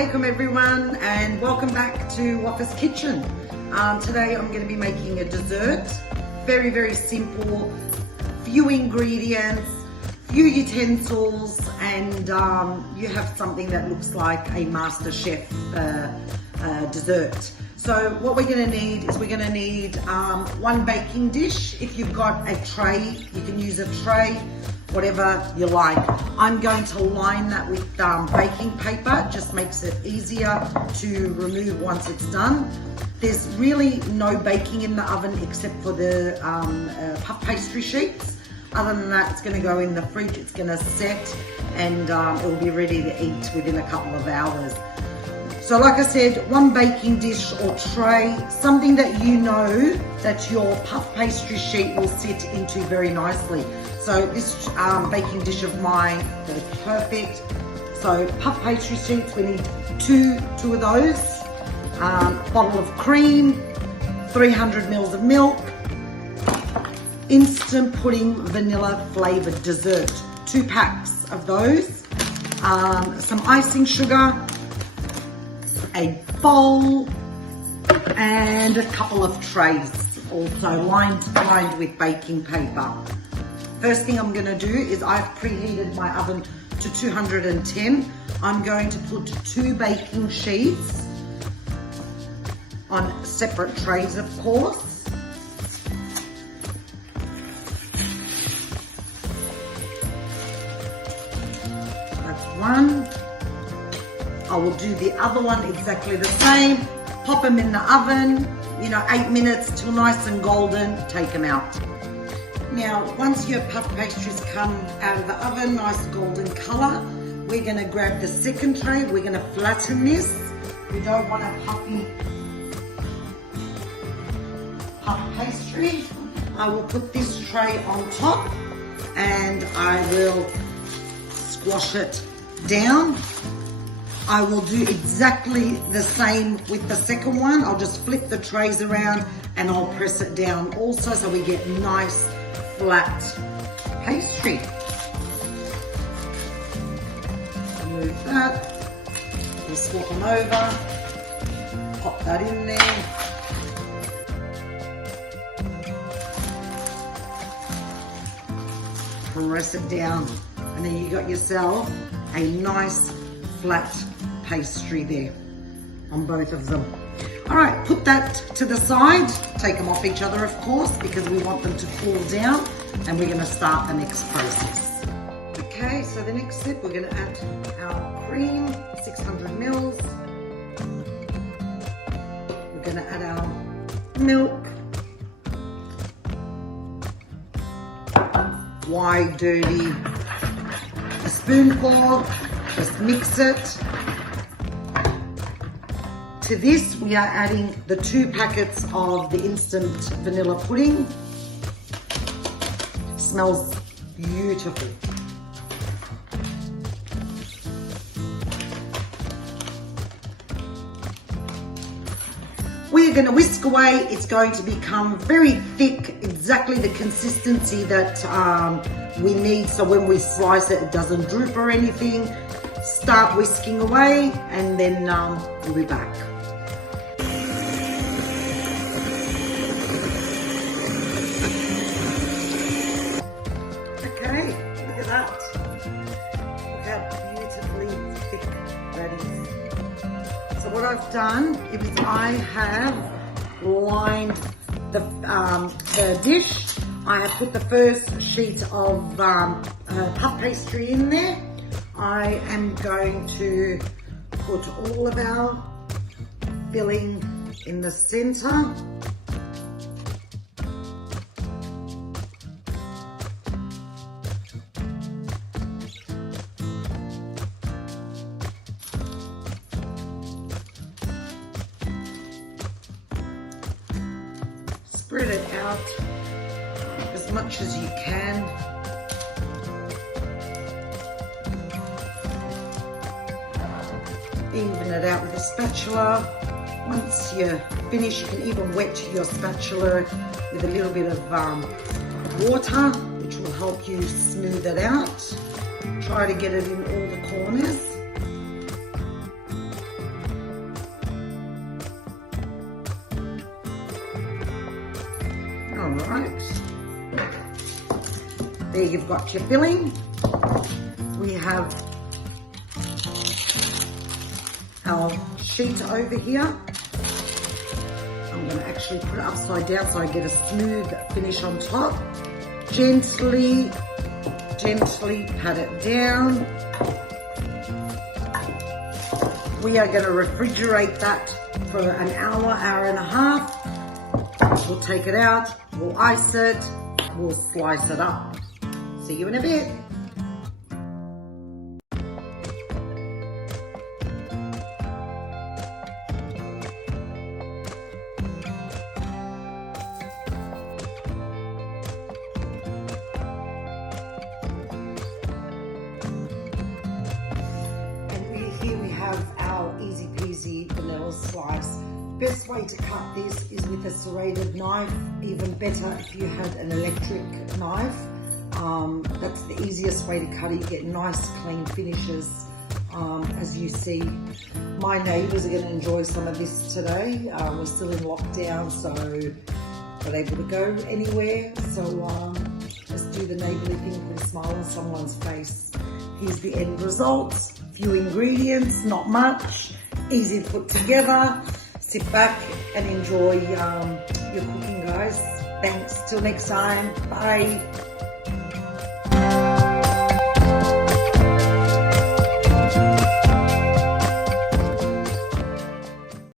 Alaikum everyone, and welcome back to Wafa's kitchen. Today I'm going to be making a dessert. Very simple, few ingredients, few utensils, and you have something that looks like a master chef dessert. So what we're going to need is one baking dish. If you've got a tray, you can use a tray, whatever you like. I'm going to line that with baking paper. It just makes it easier to remove once it's done. There's really no baking in the oven except for the puff pastry sheets. Other than that, it's going to go in the fridge, it's going to set, and it will be ready to eat within a couple of hours. So like I said, one baking dish or tray, something that you know that your puff pastry sheet will sit into very nicely. So this baking dish of mine is perfect. So puff pastry sheets, we need two of those. Bottle of cream, 300 ml of milk, instant pudding vanilla flavored dessert, 2 packs of those, some icing sugar, a bowl, and a couple of trays, also lined with baking paper. First thing I'm going to do is I've preheated my oven to 210. I'm going to put 2 baking sheets on separate trays, of course. That's one. I will do the other one exactly the same. Pop them in the oven, 8 minutes till nice and golden, take them out. Now, once your puff pastries come out of the oven, nice golden color, we're gonna grab the second tray, we're gonna flatten this. We don't want a puffy puff pastry. I will put this tray on top and I will squash it down. I will do exactly the same with the second one. I'll just flip the trays around and I'll press it down also so we get nice flat pastry. Move that. We'll swap them over. Pop that in there. Press it down. And then you got yourself a nice flat pastry there on both of them. All right, put that to the side. Take them off each other, of course, because we want them to cool down, and we're going to start the next process. Okay, so the next step, we're going to add our cream, 600 mils. We're going to add our milk. Wide, dirty, a spoonful. Just mix it. To this, we are adding the 2 packets of the instant vanilla pudding. Smells beautiful. We're going to whisk away. It's going to become very thick, exactly the consistency that we need, so when we slice it, it doesn't droop or anything. Start whisking away, and then we'll be back. Okay, look at that. Look how beautifully thick that is. So what I've done is I have lined the dish. I have put the first sheet of puff pastry in there. I am going to put all of our filling in the center. Spread it out as much as you can. Even it out with a spatula. Once you're finished, you can even wet your spatula with a little bit of water, which will help you smooth it out. Try to get it in all the corners. Alright. There you've got your filling. We have our sheet over here. I'm going to actually put it upside down so I get a smooth finish on top. Gently pat it down. We are going to refrigerate that for an hour, hour and a half. We'll take it out, we'll ice it, we'll slice it up. See you in a bit. Here we have our Easy-Peasy vanilla slice. Best way to cut this is with a serrated knife. Even better if you had an electric knife. That's the easiest way to cut it. You get nice clean finishes. As you see, my neighbours are going to enjoy some of this today. We're still in lockdown, so not able to go anywhere. So let's do the neighbourly thing, put a smile on someone's face. Here's the end result. Few ingredients, not much, easy to put together. Sit back and enjoy your cooking, guys. Thanks, till next time, bye.